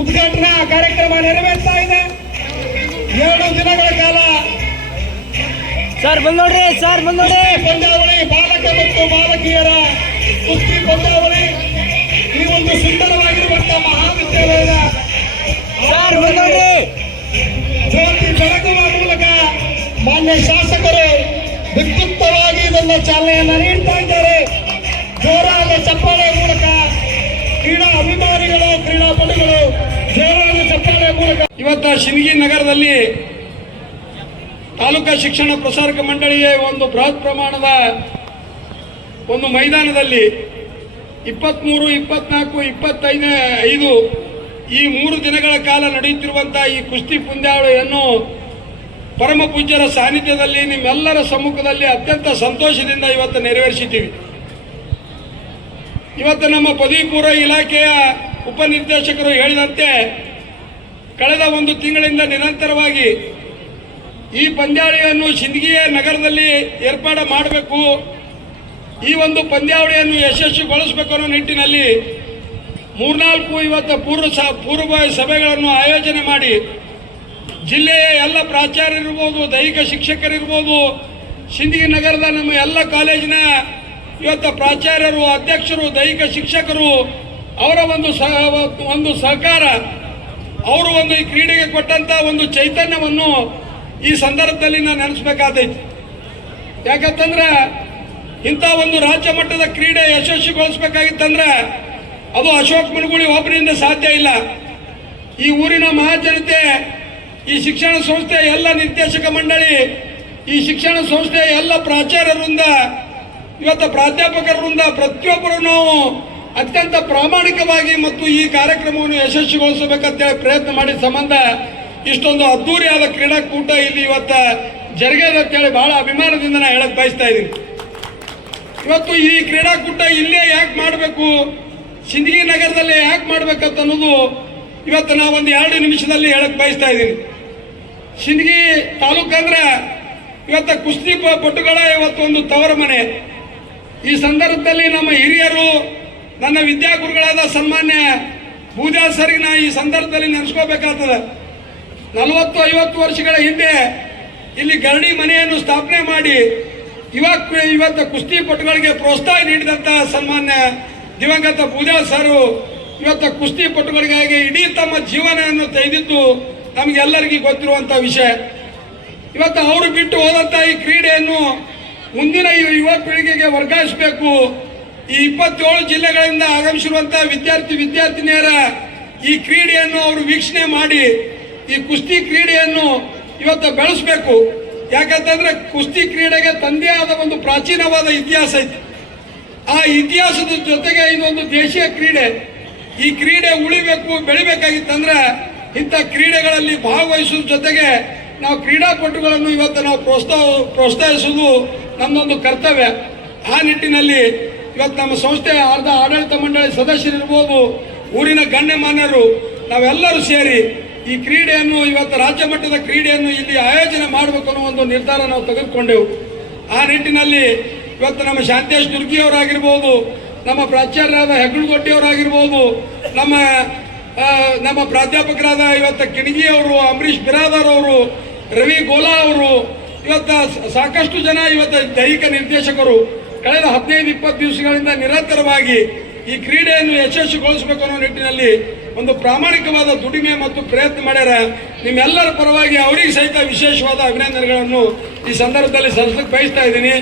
ಉದ್ಘಾಟನಾ ಕಾರ್ಯಕ್ರಮ ನೆರವೇರ್ತಾ ಇದೆ. ಎರಡು ದಿನಗಳ ಕಾಲ ಸರ್ ಬಂದ್ ನೋಡ್ರಿ ಸರ್ ಬಂದ್ ನೋಡ್ರಿ. ಪಂದ್ಯಾವಳಿ ಬಾಲಕ ಮತ್ತು ಬಾಲಕಿಯರ ಕುಸ್ತಿ ಪಂದ್ಯಾವಳಿ ಈ ಒಂದು ಸುಂದರವಾಗಿರುವಂತಹ ಮಹಾವಿದ್ಯಾಲಯದ ಸರ್ ಬಂದ್ ನೋಡ್ರಿ. ಜ್ಯೋತಿ ಬೆಳಗುವ ಮೂಲಕ ಮಾನ್ಯ ಶಾಸಕರು ವಿದ್ಯುಕ್ತವಾಗಿ ಇದನ್ನು ಚಾಲನೆಯನ್ನು ನೀಡ್ತಾ ಇದ್ದಾರೆ. ಜೋರಾದ ಚಪ್ಪಾಳೆ ಕ್ರೀಡಾ ಅಭಿಮಾನಿಗಳು, ಕ್ರೀಡಾಪಟುಗಳು ಜೋರಾದ ಚಪ್ಪಾಳೆ ಮೂಲಕ ಇವತ್ತ ನಗರದಲ್ಲಿ ತಾಲೂಕಾ ಶಿಕ್ಷಣ ಪ್ರಸಾರಕ ಮಂಡಳಿಯ ಒಂದು ಬೃಹತ್ ಪ್ರಮಾಣದ ಒಂದು ಮೈದಾನದಲ್ಲಿ ಇಪ್ಪತ್ತ್ಮೂರು ಇಪ್ಪತ್ನಾಲ್ಕು ಇಪ್ಪತ್ತೈದನೇ ಐದು ಈ ಮೂರು ದಿನಗಳ ಕಾಲ ನಡೆಯುತ್ತಿರುವಂತಹ ಈ ಕುಸ್ತಿ ಪಂದ್ಯಾವಳಿಯನ್ನು ಪರಮ ಪೂಜ್ಯರ ಸಾನ್ನಿಧ್ಯದಲ್ಲಿ ನಿಮ್ಮೆಲ್ಲರ ಸಮ್ಮುಖದಲ್ಲಿ ಅತ್ಯಂತ ಸಂತೋಷದಿಂದ ಇವತ್ತು ನೆರವೇರಿಸಿದ್ದೀವಿ. ಇವತ್ತು ನಮ್ಮ ಪದವಿ ಪೂರ್ವ ಇಲಾಖೆಯ ಉಪನಿರ್ದೇಶಕರು ಹೇಳಿದಂತೆ ಕಳೆದ ಒಂದು ತಿಂಗಳಿಂದ ನಿರಂತರವಾಗಿ ಈ ಪಂದ್ಯಾವಳಿಯನ್ನು ಸಿಂದಗಿಯ ನಗರದಲ್ಲಿ ಏರ್ಪಾಡು ಮಾಡಬೇಕು, ಈ ಒಂದು ಪಂದ್ಯಾವಳಿಯನ್ನು ಯಶಸ್ವಿಗೊಳಿಸಬೇಕು ಅನ್ನೋ ನಿಟ್ಟಿನಲ್ಲಿ ಮೂರ್ನಾಲ್ಕು ಇವತ್ತು ಪೂರ್ವ ಸ, ಪೂರ್ವ ಸಭೆಗಳನ್ನು ಆಯೋಜನೆ ಮಾಡಿ ಜಿಲ್ಲೆಯ ಎಲ್ಲ ಪ್ರಾಚಾರ್ಯರಿರ್ಬೋದು, ದೈಹಿಕ ಶಿಕ್ಷಕರಿರ್ಬೋದು, ಸಿಂದಗಿ ನಗರದ ನಮ್ಮ ಎಲ್ಲ ಕಾಲೇಜಿನ ಇವತ್ತು ಪ್ರಾಚಾರ್ಯರು, ಅಧ್ಯಕ್ಷರು, ದೈಹಿಕ ಶಿಕ್ಷಕರು, ಅವರ ಒಂದು ಸಹ, ಒಂದು ಸಹಕಾರ, ಅವರು ಒಂದು ಈ ಕ್ರೀಡೆಗೆ ಕೊಟ್ಟಂತ ಒಂದು ಚೈತನ್ಯವನ್ನು ಈ ಸಂದರ್ಭದಲ್ಲಿ ನಾನು ನೆನೆಸ್ಬೇಕಾದೈತಿ. ಯಾಕಂತಂದ್ರೆ ಇಂಥ ಒಂದು ರಾಜ್ಯ ಮಟ್ಟದ ಕ್ರೀಡೆ ಯಶಸ್ವಿಗೊಳಿಸ್ಬೇಕಾಗಿತ್ತಂದ್ರೆ ಅದು ಅಶೋಕ್ ಮುನುಗುಳಿ ಒಬ್ಬರಿಂದ ಸಾಧ್ಯ ಇಲ್ಲ. ಈ ಊರಿನ ಮಹಾಜನತೆ, ಈ ಶಿಕ್ಷಣ ಸಂಸ್ಥೆ ಎಲ್ಲ ನಿರ್ದೇಶಕ ಮಂಡಳಿ, ಈ ಶಿಕ್ಷಣ ಸಂಸ್ಥೆ ಎಲ್ಲ ಪ್ರಾಚಾರ್ಯರಿಂದ ಇವತ್ತು ಪ್ರಾಧ್ಯಾಪಕರಿಂದ ಪ್ರತಿಯೊಬ್ಬರು ನಾವು ಅತ್ಯಂತ ಪ್ರಾಮಾಣಿಕವಾಗಿ ಮತ್ತು ಈ ಕಾರ್ಯಕ್ರಮವನ್ನು ಯಶಸ್ವಿಗೊಳಿಸಬೇಕಂತೇಳಿ ಪ್ರಯತ್ನ ಮಾಡಿದ ಸಂಬಂಧ ಇಷ್ಟೊಂದು ಅದ್ದೂರಿಯಾದ ಕ್ರೀಡಾಕೂಟ ಇಲ್ಲಿ ಇವತ್ತ ಜರುಗಿದೆ ಅಂತೇಳಿ ಬಹಳ ಅಭಿಮಾನದಿಂದ ನಾನು ಹೇಳಕ್ ಬಯಸ್ತಾ ಇದ್ದೀನಿ. ಇವತ್ತು ಈ ಕ್ರೀಡಾಕೂಟ ಇಲ್ಲೇ ಯಾಕೆ ಮಾಡಬೇಕು, ಸಿಂದಗಿ ನಗರದಲ್ಲಿ ಯಾಕೆ ಮಾಡ್ಬೇಕಂತ ಅನ್ನೋದು ಇವತ್ತು ನಾವು ಒಂದು ಎರಡು ನಿಮಿಷದಲ್ಲಿ ಹೇಳಕ್ ಬಯಸ್ತಾ ಇದ್ದೀನಿ. ಸಿಂದಗಿ ತಾಲೂಕಂದ್ರೆ ಇವತ್ತು ಕುಸ್ತಿ ಪಟುಗಳ ಇವತ್ತು ಒಂದು ತವರ ಮನೆ. ಈ ಸಂದರ್ಭದಲ್ಲಿ ನಮ್ಮ ಹಿರಿಯರು, ನನ್ನ ವಿದ್ಯಾಗುರುಗಳಾದ ಸನ್ಮಾನ್ಯ ಪೂಜಾ ಸರ್ಗಿನ ನಾ ಈ ಸಂದರ್ಭದಲ್ಲಿ ನೆನೆಸ್ಕೋಬೇಕಾಗ್ತದೆ. ನಲವತ್ತು ಐವತ್ತು ವರ್ಷಗಳ ಹಿಂದೆ ಇಲ್ಲಿ ಗರಣಿ ಮನೆಯನ್ನು ಸ್ಥಾಪನೆ ಮಾಡಿ ಇವತ್ತು ಇವತ್ತು ಕುಸ್ತಿ ಪಟುಗಳಿಗೆ ಪ್ರೋತ್ಸಾಹ ನೀಡಿದಂತಹ ಸನ್ಮಾನ್ಯ ದಿವಂಗತ ಪೂಜಾ ಸರ್, ಇವತ್ತು ಕುಸ್ತಿ ಪಟುಗಳಿಗಾಗಿ ಇಡೀ ತಮ್ಮ ಜೀವನವನ್ನು ತೆಗೆದಿದ್ದು ನಮಗೆಲ್ಲರಿಗೂ ಗೊತ್ತಿರುವಂಥ ವಿಷಯ. ಇವತ್ತು ಅವರು ಬಿಟ್ಟು ಹೋದಂಥ ಈ ಕ್ರೀಡೆಯನ್ನು ಮುಂದಿನ ಯುವ ಪೀಳಿಗೆಗೆ ವರ್ಗಾಯಿಸಬೇಕು. ಈ ಇಪ್ಪತ್ತೇಳು ಜಿಲ್ಲೆಗಳಿಂದ ಆಗಮಿಸಿರುವಂತಹ ವಿದ್ಯಾರ್ಥಿ, ವಿದ್ಯಾರ್ಥಿನಿಯರ ಈ ಕ್ರೀಡೆಯನ್ನು ಅವರು ವೀಕ್ಷಣೆ ಮಾಡಿ, ಈ ಕುಸ್ತಿ ಕ್ರೀಡೆಯನ್ನು ಇವತ್ತು ಬೆಳೆಸಬೇಕು. ಯಾಕಂತಂದ್ರೆ ಕುಸ್ತಿ ಕ್ರೀಡೆಗೆ ತಂದೆ ಆದ ಒಂದು ಪ್ರಾಚೀನವಾದ ಇತಿಹಾಸ ಐತಿ. ಆ ಇತಿಹಾಸದ ಜೊತೆಗೆ ಇದೊಂದು ದೇಶೀಯ ಕ್ರೀಡೆ. ಈ ಕ್ರೀಡೆ ಉಳಿಬೇಕು, ಬೆಳಿಬೇಕಾಗಿತ್ತಂದ್ರೆ ಇಂಥ ಕ್ರೀಡೆಗಳಲ್ಲಿ ಭಾಗವಹಿಸುವ ಜೊತೆಗೆ ನಾವು ಕ್ರೀಡಾಪಟುಗಳನ್ನು ಇವತ್ತು ನಾವು ಪ್ರೋತ್ಸಾಹ, ಪ್ರೋತ್ಸಾಹಿಸುವುದು ನಮ್ಮದೊಂದು ಕರ್ತವ್ಯ. ಆ ನಿಟ್ಟಿನಲ್ಲಿ ಇವತ್ತು ನಮ್ಮ ಸಂಸ್ಥೆಯ ಅರ್ಧ ಆಡಳಿತ ಮಂಡಳಿ ಸದಸ್ಯರಿರ್ಬೋದು, ಊರಿನ ಗಣ್ಯಮಾನ್ಯರು, ನಾವೆಲ್ಲರೂ ಸೇರಿ ಈ ಕ್ರೀಡೆಯನ್ನು ಇವತ್ತು ರಾಜ್ಯ ಮಟ್ಟದ ಕ್ರೀಡೆಯನ್ನು ಇಲ್ಲಿ ಆಯೋಜನೆ ಮಾಡಬೇಕು ಅನ್ನೋ ಒಂದು ನಿರ್ಧಾರ ನಾವು ತೆಗೆದುಕೊಂಡೆವು. ಆ ನಿಟ್ಟಿನಲ್ಲಿ ಇವತ್ತು ನಮ್ಮ ಶಾಂತೇಶ್ ದುರ್ಗಿಯವರಾಗಿರ್ಬೋದು ನಮ್ಮ ಪ್ರಾಚಾರ್ಯರಾದ ಹೆಗ್ಗಡಗೊಡ್ಡಿಯವರಾಗಿರ್ಬೋದು ನಮ್ಮ ನಮ್ಮ ಪ್ರಾಧ್ಯಾಪಕರಾದ ಇವತ್ತು ಕಿಣಗಿ ಅವರು, ಅಂಬರೀಷ್ ಬಿರಾದರ್ ಅವರು, ರವಿ ಗೋಲಾ ಅವರು ಇವತ್ತು ಸಾಕಷ್ಟು ಜನ ಇವತ್ತು ದೈಹಿಕ ನಿರ್ದೇಶಕರು ಕಳೆದ ಹದಿನೈದು, ಇಪ್ಪತ್ತು ದಿವಸಗಳಿಂದ ನಿರಂತರವಾಗಿ ಈ ಕ್ರೀಡೆಯನ್ನು ಯಶಸ್ವಿಗೊಳಿಸಬೇಕು ಅನ್ನೋ ನಿಟ್ಟಿನಲ್ಲಿ ಒಂದು ಪ್ರಾಮಾಣಿಕವಾದ ದುಡಿಮೆ ಮತ್ತು ಪ್ರಯತ್ನ ಮಾಡ್ಯಾರ. ನಿಮ್ಮೆಲ್ಲರ ಪರವಾಗಿ ಅವರಿಗೆ ಸಹಿತ ವಿಶೇಷವಾದ ಅಭಿನಂದನೆಗಳನ್ನು ಈ ಸಂದರ್ಭದಲ್ಲಿ ಸಲ್ಲಿಸಲಿಕ್ಕೆ ಬಯಸ್ತಾ ಇದ್ದೀನಿ.